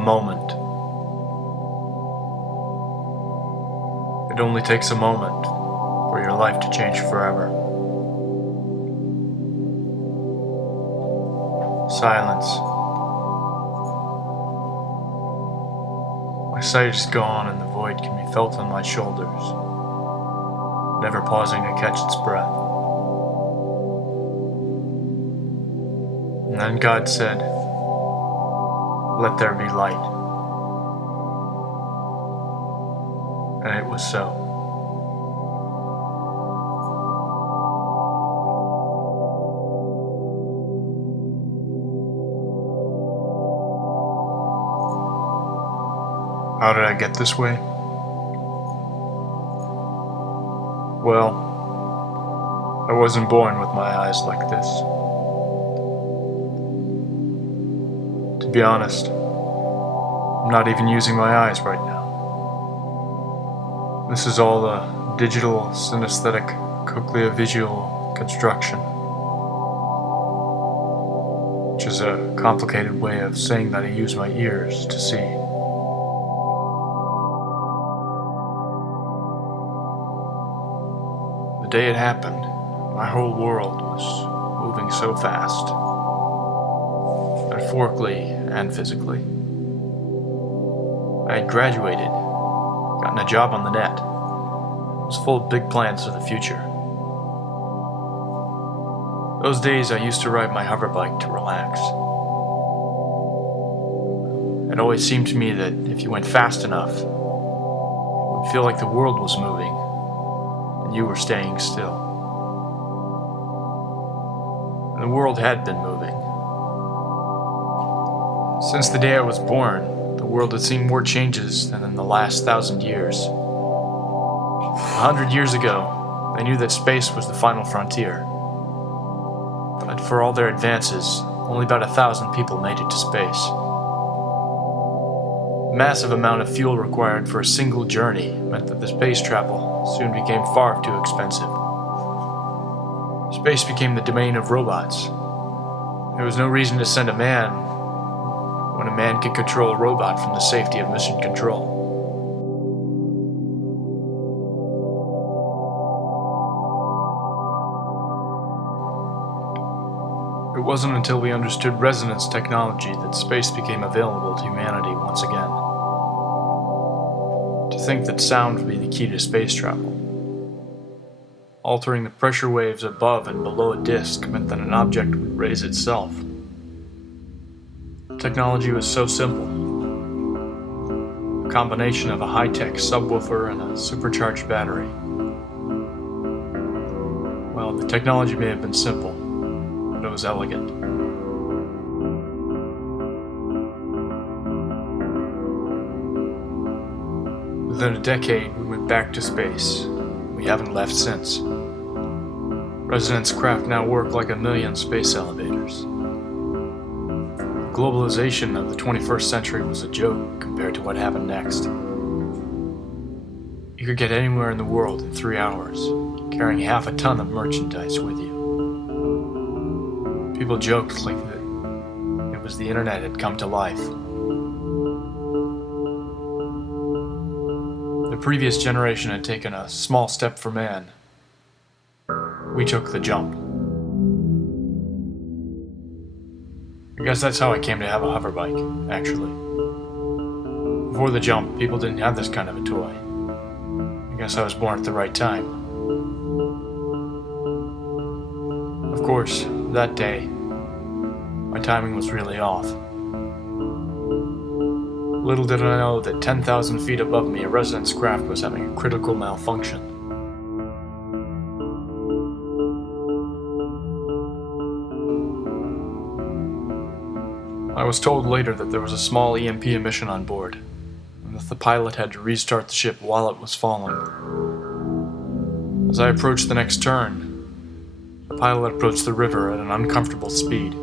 moment. It only takes a moment for your life to change forever. Silence. My sight is gone and the void can be felt on my shoulders, never pausing to catch its breath. And then God said, "Let there be light." And it was so. How did I get this way? Well, I wasn't born with my eyes like this. To be honest, I'm not even using my eyes right now. This is all a digital synesthetic cochlear-visual construction, which is a complicated way of saying that I use my ears to see. The day it happened, my whole world was moving so fast, metaphorically and physically. I had graduated, gotten a job on the net, was full of big plans for the future. Those days I used to ride my hoverbike to relax. It always seemed to me that if you went fast enough, it would feel like the world was moving and you were staying still. And the world had been moving. Since the day I was born, the world had seen more changes than in the last 1,000 years. 100 years ago, they knew that space was the final frontier. But for all their advances, only about 1,000 people made it to space. The massive amount of fuel required for a single journey meant that the space travel soon became far too expensive. Space became the domain of robots. There was no reason to send a man when a man could control a robot from the safety of mission control. It wasn't until we understood resonance technology that space became available to humanity once again. To think that sound would be the key to space travel. Altering the pressure waves above and below a disk meant that an object would raise itself. Technology was so simple. A combination of a high-tech subwoofer and a supercharged battery. Well, the technology may have been simple, but it was elegant. Within a decade, we went back to space. We haven't left since. Resonance craft now work like 1 million space elevators. Globalization of the 21st century was a joke compared to what happened next. You could get anywhere in the world in 3 hours, carrying half a ton of merchandise with you. People joked like that it was the internet had come to life. The previous generation had taken a small step for man. We took the jump. I guess that's how I came to have a hoverbike, actually. Before the jump, people didn't have this kind of a toy. I guess I was born at the right time. Of course, that day, my timing was really off. Little did I know that 10,000 feet above me, a resonance craft was having a critical malfunction. I was told later that there was a small EMP emission on board, and that the pilot had to restart the ship while it was falling. As I approached the next turn, the pilot approached the river at an uncomfortable speed.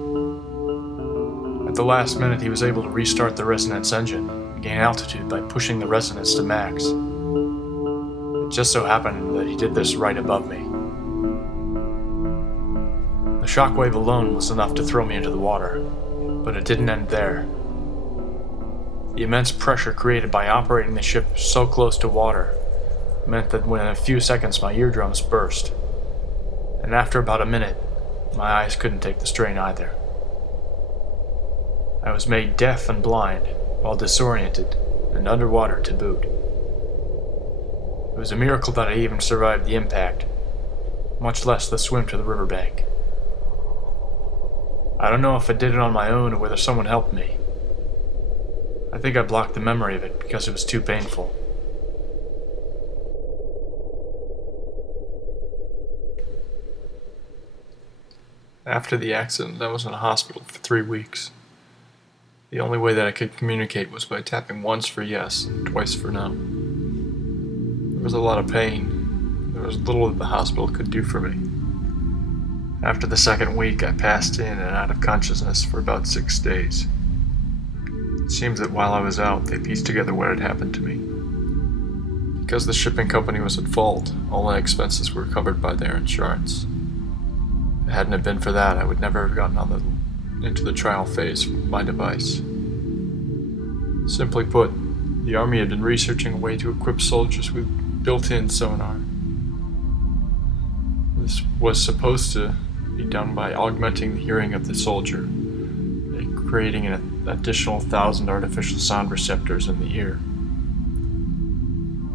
At the last minute, he was able to restart the resonance engine and gain altitude by pushing the resonance to max. It just so happened that he did this right above me. The shockwave alone was enough to throw me into the water, but it didn't end there. The immense pressure created by operating the ship so close to water meant that within a few seconds my eardrums burst, and after about a minute, my eyes couldn't take the strain either. I was made deaf and blind, while disoriented and underwater to boot. It was a miracle that I even survived the impact, much less the swim to the riverbank. I don't know if I did it on my own or whether someone helped me. I think I blocked the memory of it because it was too painful. After the accident, I was in a hospital for 3 weeks. The only way that I could communicate was by tapping once for yes and twice for no. There was a lot of pain. There was little that the hospital could do for me. After the second week, I passed in and out of consciousness for about 6 days. It seems that while I was out, they pieced together what had happened to me. Because the shipping company was at fault, all my expenses were covered by their insurance. If it hadn't have been for that, I would never have gotten into the trial phase of my device. Simply put, the Army had been researching a way to equip soldiers with built-in sonar. This was supposed to be done by augmenting the hearing of the soldier and creating an additional 1,000 artificial sound receptors in the ear.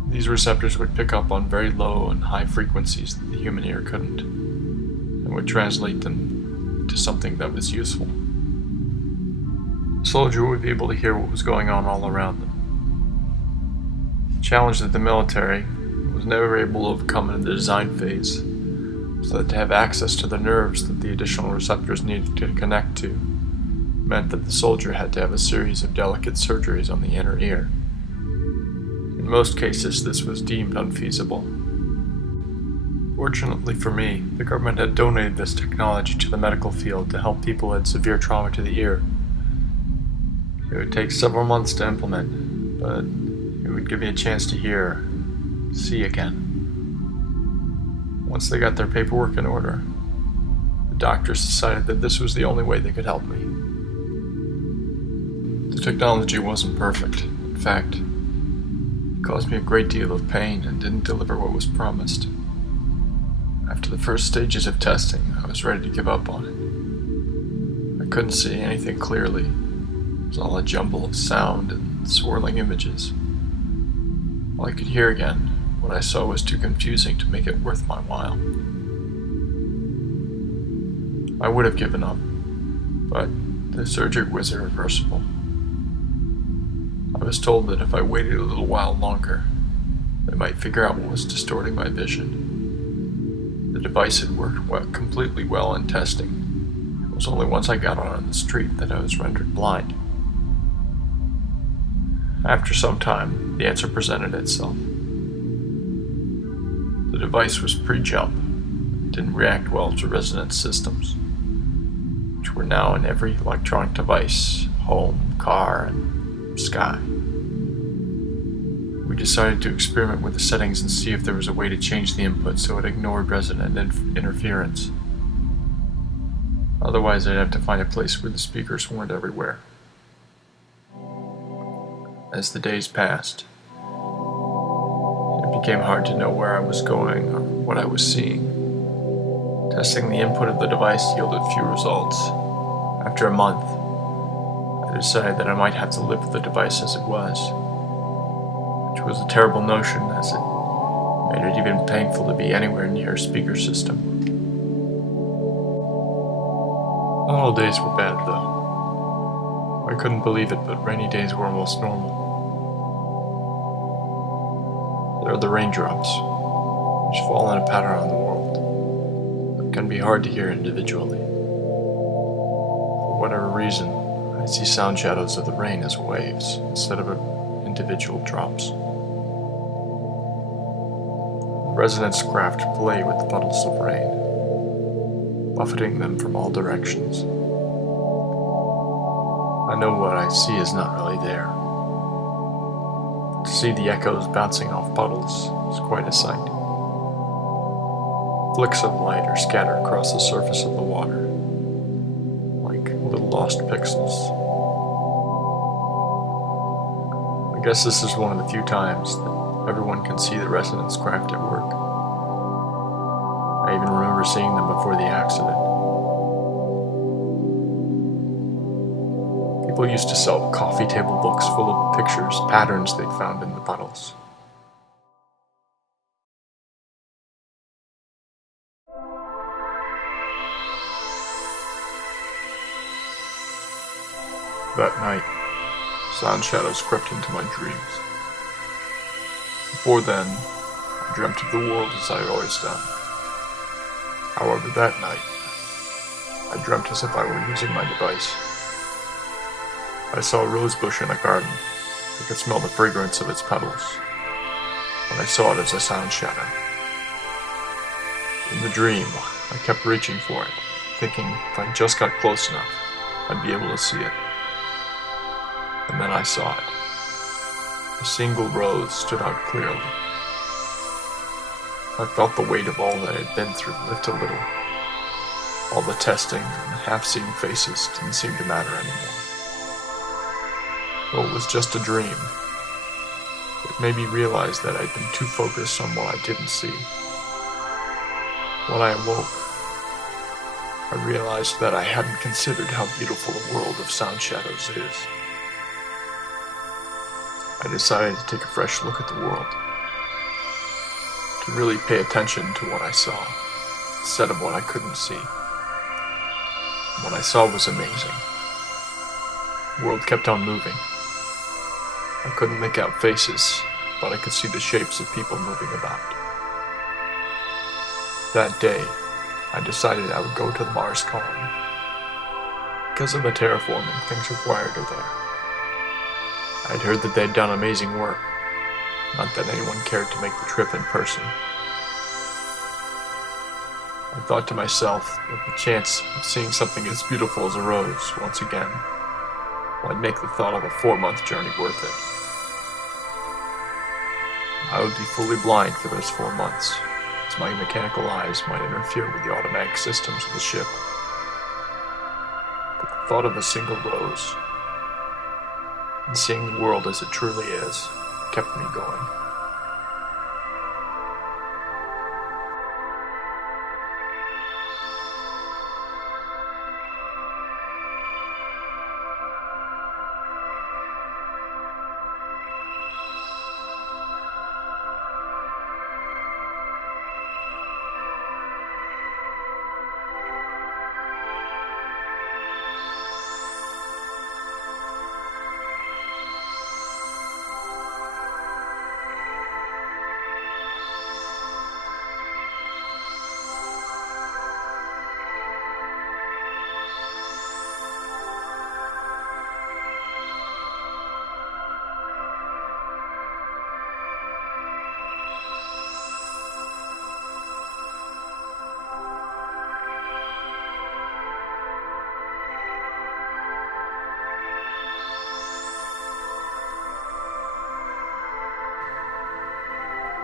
These receptors would pick up on very low and high frequencies that the human ear couldn't, and would translate them into something that was useful. The soldier would be able to hear what was going on all around them. The challenge that the military was never able to overcome in the design phase, so that to have access to the nerves that the additional receptors needed to connect to meant that the soldier had to have a series of delicate surgeries on the inner ear. In most cases, this was deemed unfeasible. Fortunately for me, the government had donated this technology to the medical field to help people who had severe trauma to the ear. It would take several months to implement, but it would give me a chance to hear and see again. Once they got their paperwork in order, the doctors decided that this was the only way they could help me. The technology wasn't perfect. In fact, it caused me a great deal of pain and didn't deliver what was promised. After the first stages of testing, I was ready to give up on it. I couldn't see anything clearly. It was all a jumble of sound and swirling images. All I could hear again, what I saw was too confusing to make it worth my while. I would have given up, but the surgery was irreversible. I was told that if I waited a little while longer, they might figure out what was distorting my vision. The device had worked completely well in testing. It was only once I got on the street that I was rendered blind. After some time, the answer presented itself. The device was pre-jump and didn't react well to resonance systems, which were now in every electronic device, home, car, and sky. We decided to experiment with the settings and see if there was a way to change the input so it ignored resonant interference. Otherwise, I'd have to find a place where the speakers weren't everywhere. As the days passed, it became hard to know where I was going or what I was seeing. Testing the input of the device yielded few results. After a month, I decided that I might have to live with the device as it was, which was a terrible notion as it made it even painful to be anywhere near a speaker system. Not all days were bad, though. I couldn't believe it, but rainy days were almost normal. There are the raindrops, which fall in a pattern on the world, but can be hard to hear individually. For whatever reason, I see sound shadows of the rain as waves instead of individual drops. The resonance craft play with the puddles of rain, buffeting them from all directions. I know what I see is not really there. To see the echoes bouncing off puddles is quite a sight. Flicks of light are scattered across the surface of the water, like little lost pixels. I guess this is one of the few times that everyone can see the residents' craft at work. I even remember seeing them before the accident. People used to sell coffee table books full of pictures, patterns they'd found in the puddles. That night, sound shadows crept into my dreams. Before then, I dreamt of the world as I had always done. However, that night, I dreamt as if I were using my device. I saw a rose bush in a garden. I could smell the fragrance of its petals, but I saw it as a sound shadow. In the dream, I kept reaching for it, thinking if I just got close enough, I'd be able to see it. And then I saw it. A single rose stood out clearly. I felt the weight of all that I had been through lift a little. All the testing and the half-seen faces didn't seem to matter anymore. Though it was just a dream, it made me realize that I'd been too focused on what I didn't see. When I awoke, I realized that I hadn't considered how beautiful the world of sound shadows is. I decided to take a fresh look at the world, to really pay attention to what I saw, instead of what I couldn't see. What I saw was amazing. The world kept on moving. I couldn't make out faces, but I could see the shapes of people moving about. That day, I decided I would go to the Mars colony. Because of the terraforming things required are there. I'd heard that they'd done amazing work, not that anyone cared to make the trip in person. I thought to myself that the chance of seeing something as beautiful as a rose once again might make the thought of a 4-month journey worth it. I would be fully blind for those 4 months, as my mechanical eyes might interfere with the automatic systems of the ship. But the thought of a single rose, and seeing the world as it truly is, kept me going.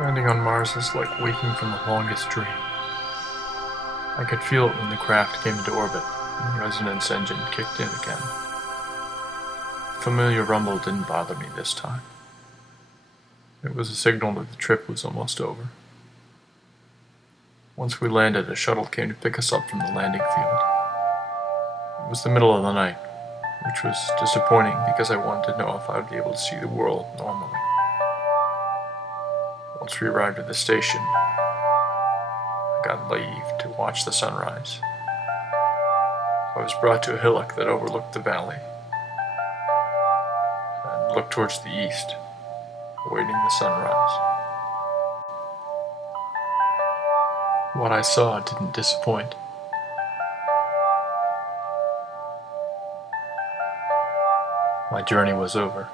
Landing on Mars is like waking from the longest dream. I could feel it when the craft came into orbit and the resonance engine kicked in again. The familiar rumble didn't bother me this time. It was a signal that the trip was almost over. Once we landed, a shuttle came to pick us up from the landing field. It was the middle of the night, which was disappointing because I wanted to know if I would be able to see the world normally. Once we arrived at the station, I got leave to watch the sunrise. I was brought to a hillock that overlooked the valley and looked towards the east, awaiting the sunrise. What I saw didn't disappoint. My journey was over.